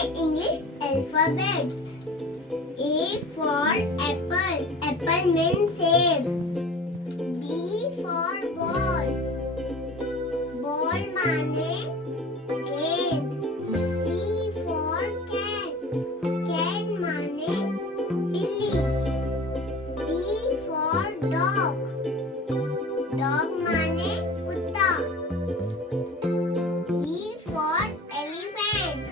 पढ़ेंगे English alphabets. A for apple, apple means सेब। B for ball, ball माने गेंद। C for cat, cat माने बिल्ली। D for dog, dog माने कुत्ता। E for elephant,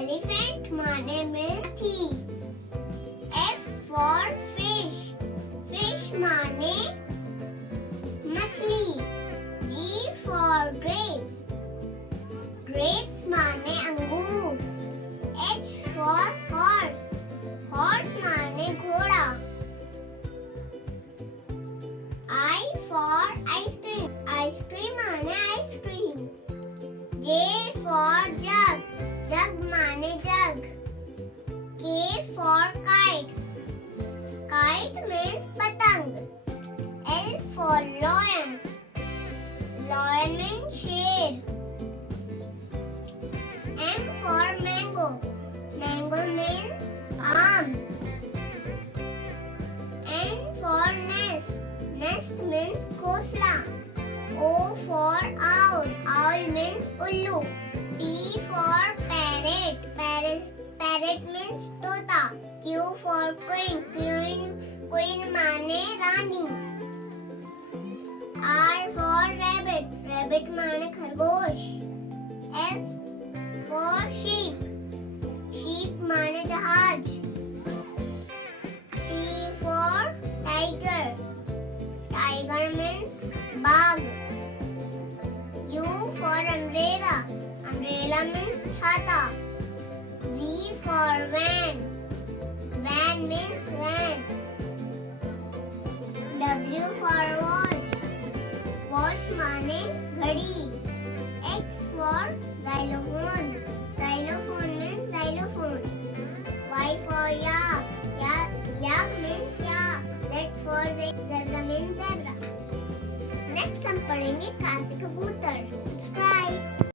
elephant माने मेंढी। F for fish, fish माने मछली। G for grapes, grapes माने अंगूर। H for horse, horse माने घोड़ा। I for ice cream, ice cream माने ice cream. J for jug, jug माने जग। K for kite, kite means पतंग। L for lion, lion means शेर। M for mango, mango means आम। N for nest, nest means घोंसला। O for owl, owl means उल्लू। P for parrot, parrot means तोता। Q for queen, queen माने रानी। R for rabbit, rabbit माने खरगोश। S for sheep, sheep माने जहाज। T for tiger, tiger means बाघ। U for umbrella, umbrella means छाता। V for van, van means van। W for watch, watch माने घड़ी। X for xylophone, xylophone means xylophone। Y for yak, yak means yak। Z for zebra means zebra। Next हम पढ़ेंगे कास कबूतर।